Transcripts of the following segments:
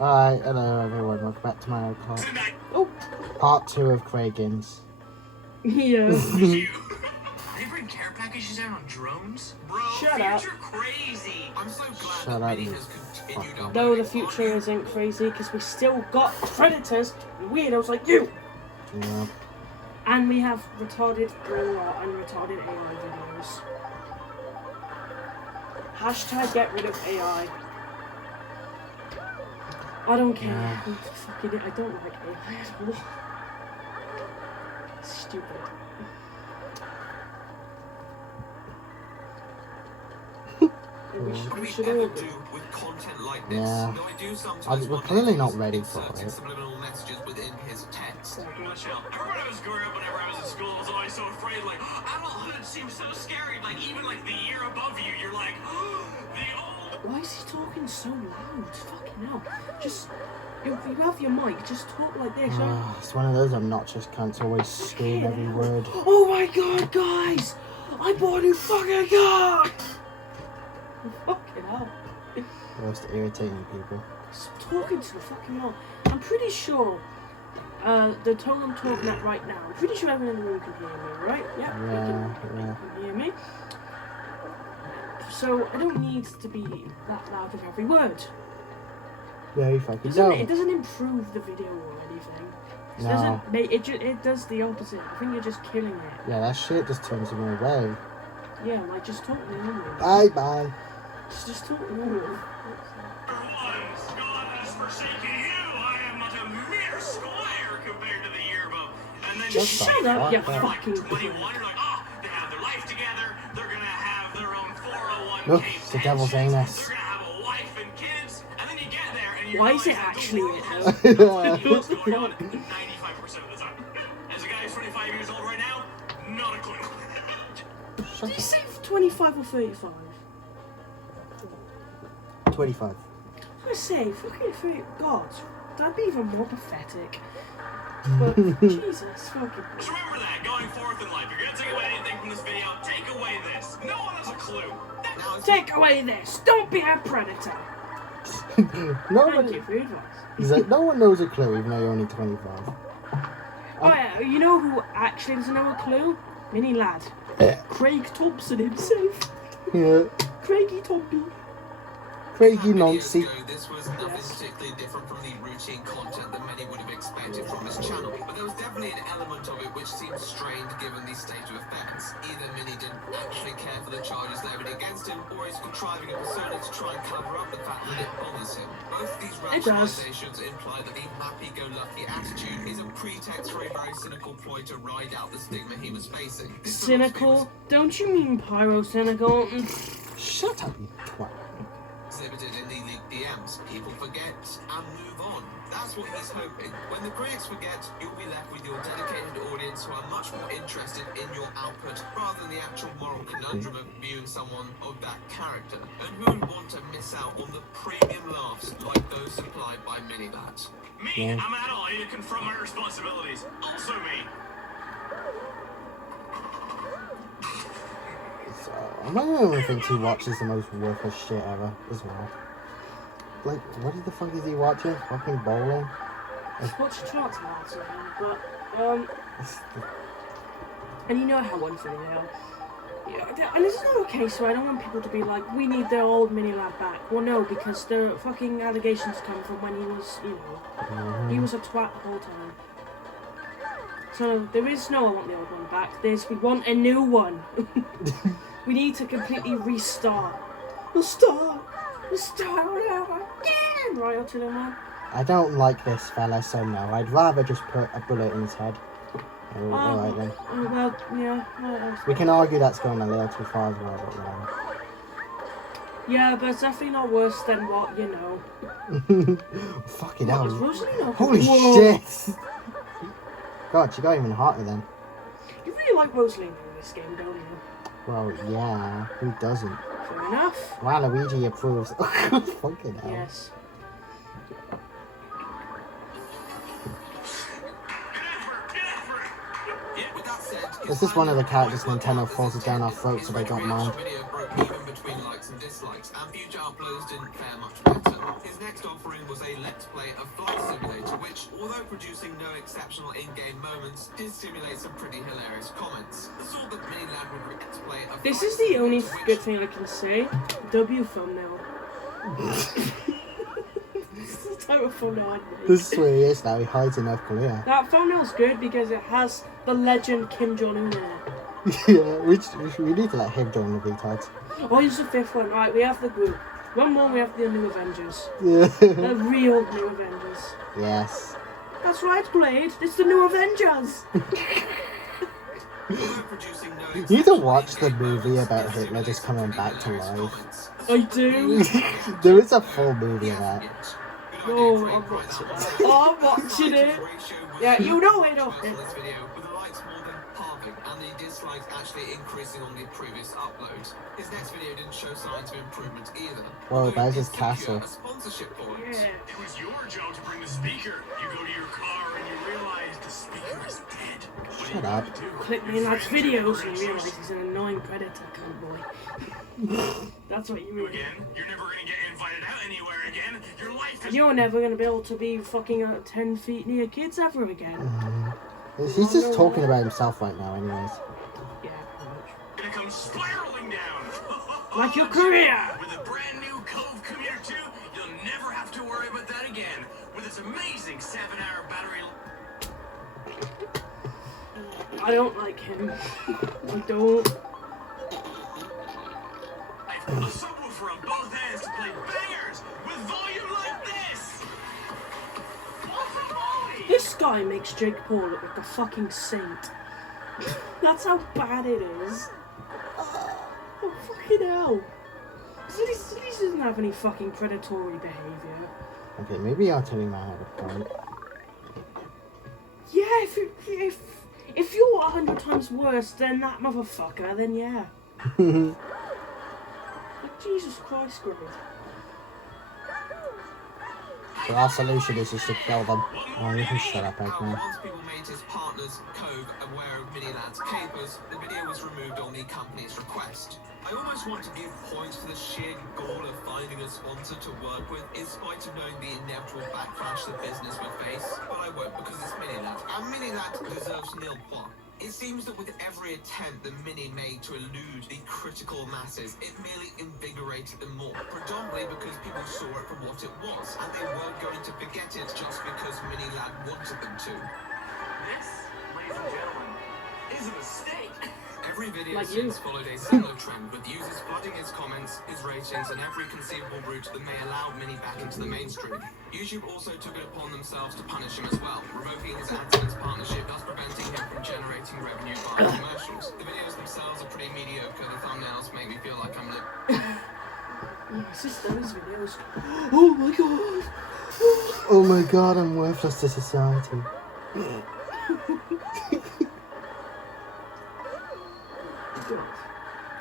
Alright, hello everyone, welcome back to my o'clock. Oh, part 2 of Craigin's. Yeah. They bring care packages out on drones? Bro, Shut up. You're crazy. I'm so glad Shut that up, Mini you has continued up. No, the future isn't crazy because we still got predators and weirdos like you. Yeah. And we have retarded and retarded AI videos. Hashtag get rid of AI. I don't care. Yeah. Fucking, I don't like AI at all. Stupid. We should all do. With content like this, Yeah. though I do sometimes We're wonder clearly if not he's ready for inserting it. subliminal messages within his text. Michelle, everyone I was growing up whenever I was in school was always so afraid, like, adulthood seems so scary, like, even, like, the year above you, you're like, the old... Why is he talking so loud? Fucking hell. Just, if you have your mic, just talk like this. It's one of those obnoxious cunts always scream every word. Oh my god, guys! I bought a new fucking car! Fucking hell. Most irritating people. Stop talking to the fucking wall. I'm pretty sure, the tone I'm talking at right now, I'm pretty sure everyone in the room can hear me, right? Yeah, Yeah. you can hear me. So, I don't need to be that loud with every word. Yeah, you fucking It don't. doesn't improve the video or anything. It No. doesn't make it does the opposite. I think you're just killing it. Yeah, that shit just turns me away. Yeah, like just talk normal. Bye bye. Just talk normal. Once God has forsaken you, I am but a mere squire compared to the year above. And then Just What the shut up, you fuck, man? fucking 21, idiot. you're like, oh, they have their life together, they're gonna have their own 401k Look, it's the devil's pensions, anus. they're gonna have a wife and kids, and then you get there and you Why realize is it that actually the world it, has though? nothing else going on 95% of the time. As a guy who's 25 years old right now, not a clue. Shut Did you up. say 25 or 35? 25. I was gonna say, fucking 30. God, that'd be even more pathetic. But, Jesus, fucking. Just remember that, going forth in life, you're gonna take away anything from this video, take away this. No one has a clue. Now, it's Take away this! Don't be a predator! No Thank one. you for your advice. He's like, no one knows a clue, even though you're only 25. Oh yeah, you know who actually doesn't know a clue? Mini Ladd. Craig Thompson himself. Yeah. Craigie Tompy. Craigie videos Nancy. ago, this was nothing particularly different from the routine content that many would have expected from his channel, but there was definitely an element of it which seemed strained given the state of affairs. Either Mini didn't actually care for the charges levied against him, or he's contriving a persona to try and cover up the fact that it bothers him. Both these It does. rationalizations imply that the happy-go-lucky attitude is a pretext for a very cynical ploy to ride out the stigma he was facing. This philosophy Cynical? Don't you mean pyro-cynical? Shut up, you twat. exhibited in the leaked DMs. People forget and move on. That's what he's hoping. When the critics forget, you'll be left with your dedicated audience who are much more interested in your output rather than the actual moral conundrum of viewing someone of that character, and who would want to miss out on the premium laughs like those supplied by Mini Ladd. Me, Yeah. I'm an adult, I need to confront my responsibilities. Also me. So, I'm not the only thing he watches the most worthless shit ever, as well. Like, what the fuck is he watching? Fucking bowling? Watch charts about it, but, It's the- and you know how unfair they are. Yeah, and this is not a case where I don't want people to be like, we need their old Mini Ladd back. Well, no, because the fucking allegations come from when he was, you know, he was a twat the whole time. So there is no I want the old one back. We want a new one. We need to completely restart. We'll start again. Right, up to the man. I don't like this fella, so no. I'd rather just put a bullet in his head. Oh, alright then. Well, yeah. Well, We can argue that's going a little too far as well, but whatever. yeah, but it's definitely not worse than what, you know. Fucking What, hell. was Rosalie not- Holy Whoa. shit! God, she got even hotter then. You really like Rosalie in this game, don't you? Well, yeah. Who doesn't? Fair enough. Waluigi approves. Fucking hell. Yes. Yeah, with that said, This is one of the characters Nintendo forces down our throats so they don't mind. Video broke even between likes and dislikes, and future uploads didn't fare much better. His next offering was a Let's Play of Flight Simulator, which, although producing no exceptional in-game moments, did simulate some pretty hilarious comments. The sort that many Ladd would Let's Play of This Flight is the only Simulator, good which- thing I can say. W thumbnail. This is the type of thumbnail I'd make. This is where he is now. He hides in North Korea. That thumbnail's good because it has the legend Kim Jong-un in it. Yeah, we need to let him join the retards. Oh, here's the fifth one. Right, we have the group. One more, we have the New Avengers. Yeah. The real New Avengers. Yes. That's right, Blade. It's the New Avengers. Although producing no You need to watch the exceptional movie in-game about moments, Hitler did just simulate coming back to hilarious life. comments. I do. There is a full movie of that. Oh, I'm watching it. Oh, I'm watching it. Yeah, you know it, don't you? This video, with the likes more than halving and the dislikes actually increasing on the previous upload. His next video didn't show signs of improvement either. Whoa, although there's he his did secure castle. a sponsorship for it. Yeah. It was your job to bring the speaker. You go to your car and you realize the speaker is dead. Shut up. Click me in Ladd's videos and realise he's an annoying predator, cunt boy. That's what you You mean. again. You're never gonna get invited out anywhere again. Your life is. You're never gonna be able to be fucking 10 feet near kids ever again. He's just talking about himself right now, anyways. Yeah, pretty much. Gonna come spiraling down. Like your career! With a brand new Cove Commuter 2, you'll never have to worry about that again. With its amazing 7-hour battery. I don't like him. I don't. A subwoofer on both ends to play bangers with volume like this. This guy makes Jake Paul look like a fucking saint. That's how bad it is. Oh, fucking hell. At least he doesn't have any fucking predatory behaviour. Okay, maybe I'll tell you my head a point. Yeah, if you're 100 times worse than that motherfucker, then yeah. Like, Jesus Christ, Greg. So our solution is just to kill them. Oh, you can shut up, How Eggman. once people made his partner's Cove aware of Mini Ladd's capers, the video was removed on the company's request. I almost want to give points for the sheer goal of finding a sponsor to work with, in spite of knowing the inevitable backlash the business will face, but I won't because it's Mini Ladd, and Mini Ladd deserves nil point. It seems that with every attempt the Mini made to elude the critical masses, it merely invigorated them more, predominantly because people saw it for what it was, and they weren't going to forget it just because Mini Ladd wanted them to. This, ladies and gentlemen, is a mistake. Every video Like you. since followed a similar trend, with users flooding his comments, his ratings, and every conceivable route that may allow Mini back into the mainstream. YouTube also took it upon themselves to punish him as well, revoking his AdSense partnership, thus preventing him from generating revenue via commercials. The videos themselves are pretty mediocre, the thumbnails make me feel like I'm My sister's videos. Oh my god! Oh my god, I'm worthless to society.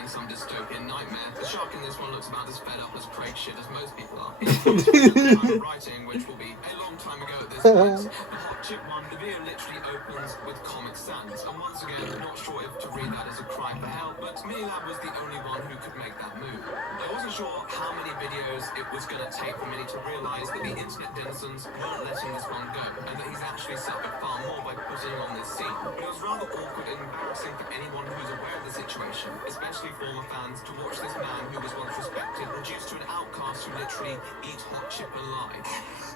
in some dystopian nightmare. The shark in this one looks about as fed up as Craig shit as most people are. It's time writing, which will be a long time ago at this point. The hot chip one, the video literally opens with Comic Sans, and once again, I'm not sure if to read that as a cry for help, but Mini Ladd was the only one who could make that move. I wasn't sure how many videos it was going to take for Mini to realise that the internet denizens weren't letting this one go, and that he's actually suffered far more by putting on this scene. But it was rather awkward and embarrassing for anyone who's aware of the situation, especially former fans, to watch this man who was once respected reduced to an outcast who literally eat hot chip alive.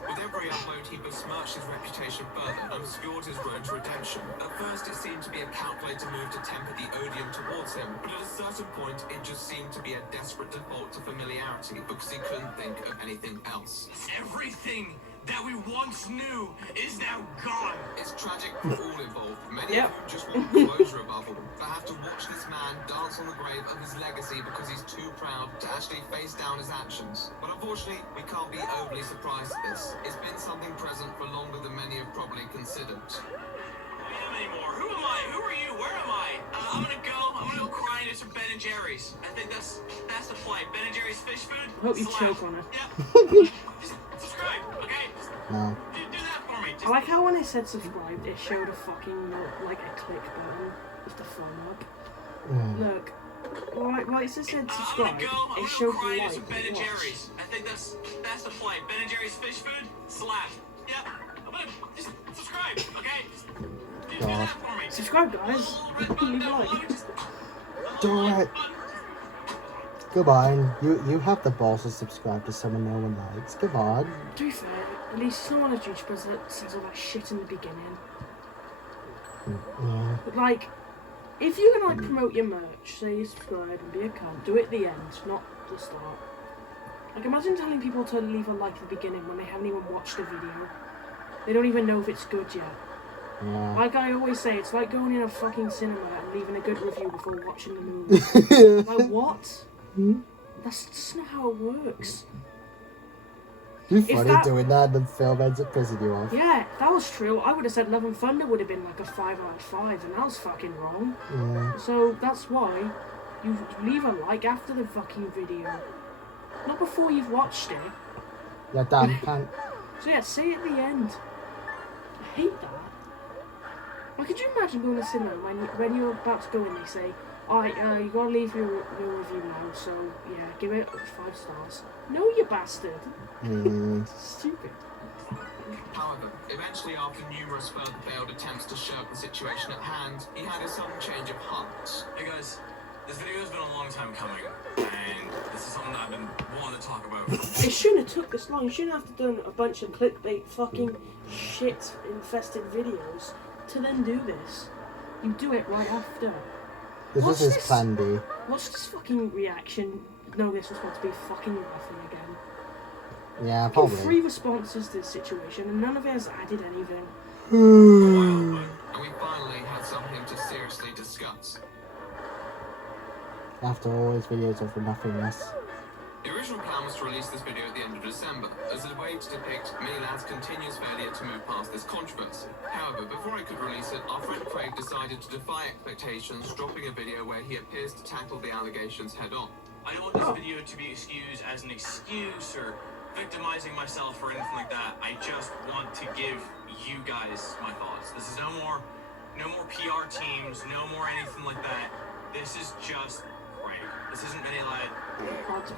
With every upload, he besmirched his reputation further and obscured his road to redemption. At first, it seemed to be a calculated move to temper the odium towards him, but at a certain point, it just seemed to be a desperate default to familiarity because he couldn't think of anything else. Everything that we once knew is now gone. It's tragic for all involved. Many Yep. of whom just want closure above all, but have to watch this man dance on the grave of his legacy because he's too proud to actually face down his actions. But unfortunately, we can't be overly surprised at this. It's been something present for longer than many have probably considered. I am anymore. Who am I? Who are you? Where am I? I'm gonna go cry into some Ben and Jerry's. I think that's the flight. Ben and Jerry's fish food. Hope you Slap. choke on it. Yep. Just subscribe, okay? No. Do that for me. I like how when I said subscribed, it showed a fucking like a click button with the thumb up. Mm. Look, Right, it said I'm subscribe. gonna go. I'm It gonna showed cry the into some like. Ben and Watch. Jerry's. I think that's the play. Ben and Jerry's fish food slap. Yep. I'm gonna just subscribe, okay? Just do that for me. Subscribe, guys. Leave a like. Do it. Come on, you have the balls to subscribe to someone no one likes. Come on. To be fair, at least it's not one of those YouTubers that says all that shit in the beginning. Yeah. But like, if you're gonna like promote your merch, say you subscribe and be a cunt, do it at the end, not the start. Like, imagine telling people to leave a like at the beginning when they haven't even watched the video. They don't even know if it's good yet. Yeah. Like I always say, it's like going in a fucking cinema and leaving a good review before watching the movie. Like, what? That's just not how it works. You're funny doing that, and the film ends up pissing you off. Yeah, if that was true, I would have said Love and Thunder would have been like a 5 out of 5, and that was fucking wrong. Yeah. So that's why you leave a like after the fucking video, not before you've watched it. Yeah, damn cunt. So yeah, say it at the end. I hate that. Like, could you imagine going to the cinema when you're about to go in, they say, alright, you gotta leave your review now, so yeah, give it 5 stars. No, you bastard. Stupid. However, eventually, after numerous further failed attempts to shirk the situation at hand, he had a sudden change of heart. Hey guys, this video has been a long time coming, and this is something that I've been wanting to talk about. It shouldn't have took this long. You shouldn't have to done a bunch of clickbait fucking shit-infested videos to then do this. You do it right after. This was his plan B. What's this fucking reaction? No, this was supposed to be fucking laughing again. Yeah, Fucking probably. 3 responses to this situation, and none of it has added anything. And we finally had something to seriously discuss. After all his videos of nothingness. The original plan was to release this video at the end of December, as a way to depict Mini Ladd's continuous failure to move past this controversy. However, before I could release it, our friend Craig decided to defy expectations, dropping a video where he appears to tackle the allegations head-on. I don't want this video to be excused as an excuse or victimizing myself or anything like that. I just want to give you guys my thoughts. This is no more PR teams, no more anything like that. This is just Craig. This isn't Mini Ladd.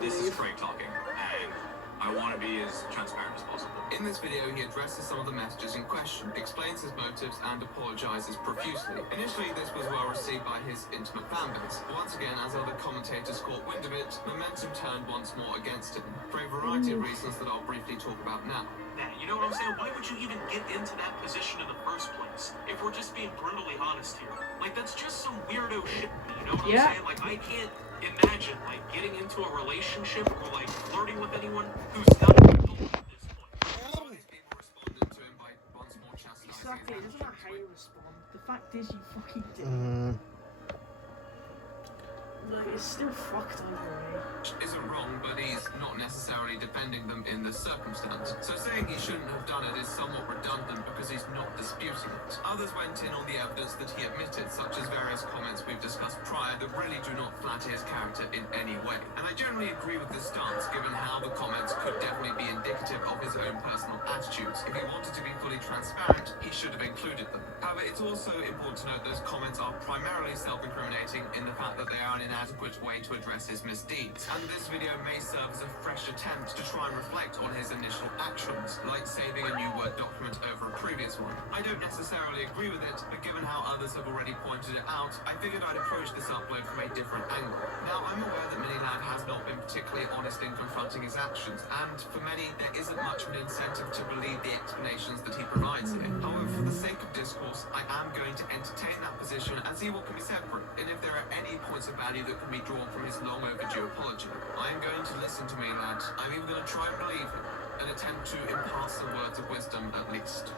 This is Craig talking, and I want to be as transparent as possible. In this video, he addresses some of the messages in question, explains his motives, and apologizes profusely. Initially, this was well received by his intimate fanbase. Once again, as other commentators caught wind of it, momentum turned once more against him, for a variety of reasons that I'll briefly talk about now. Nah, you know what I'm saying? Why would you even get into that position in the first place? If we're just being brutally honest here. Like, that's just some weirdo shit, you know what I'm saying? Like, I can't imagine, like, getting into a relationship or, like, flirting with anyone who's not an adult at this point. Some of these people responded to him by once more chastising his Exactly, it doesn't matter how you respond. The fact is, you fucking did. Like, it's still fucked either way. Isn't wrong, but he's not necessarily defending them in this circumstance. So saying he shouldn't have done it is somewhat redundant because he's not disputing it. Others went in on the evidence that he admitted, such as various comments we've discussed prior that really do not flatter his character in any way. And I generally agree with this stance, given how the comments could definitely be indicative of his own personal attitudes. If he wanted to be fully transparent, he should have included them. However, it's also important to note those comments are primarily self-incriminating in the fact that they are an inadequate way to address his misdeeds. And this video may serve as a fresh attempt to try and reflect on his initial actions, like saving a new Word document over a previous one. I don't necessarily agree with it, but given how others have already pointed it out, I figured I'd approach this upload from a different angle. Now, I'm aware that Mini Ladd has not been particularly honest in confronting his actions, and for many, there isn't much of an incentive to believe the explanations that he provides here. However, for the sake of discourse, I am going to entertain that position and see what can be said for it, and if there are any points of value that can be drawn from his long overdue apology. I am going to listen to Mini Ladd. I'm even going to try and believe him, and attempt to impart some words of wisdom at least.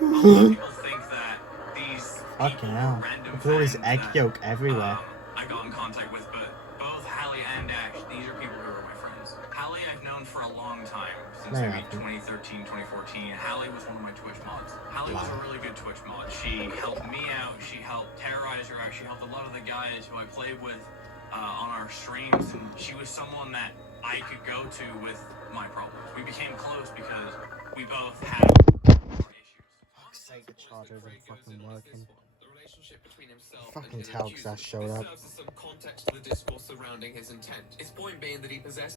A lot of people think that these Fucking hell. random Look at all this fans egg that, yolk everywhere. I got in contact with, but both Hallie and Ash, these are people who are my friends. Hallie I've known for a long time, since maybe 2013, 2014. Hallie was one of my Twitch mods. Hallie was a really good Twitch mod. She helped me out, she helped Terrorizer out, she helped a lot of the guys who I played with on our streams, and she was someone that I could go to with my problems. We became close because we both had issues. Fuck's sake, the charger isn't fucking working. The relationship between himself Fucking and his tell 'cause that accusers. showed This up. serves as some context to the discourse surrounding his intent. His point being that he possessed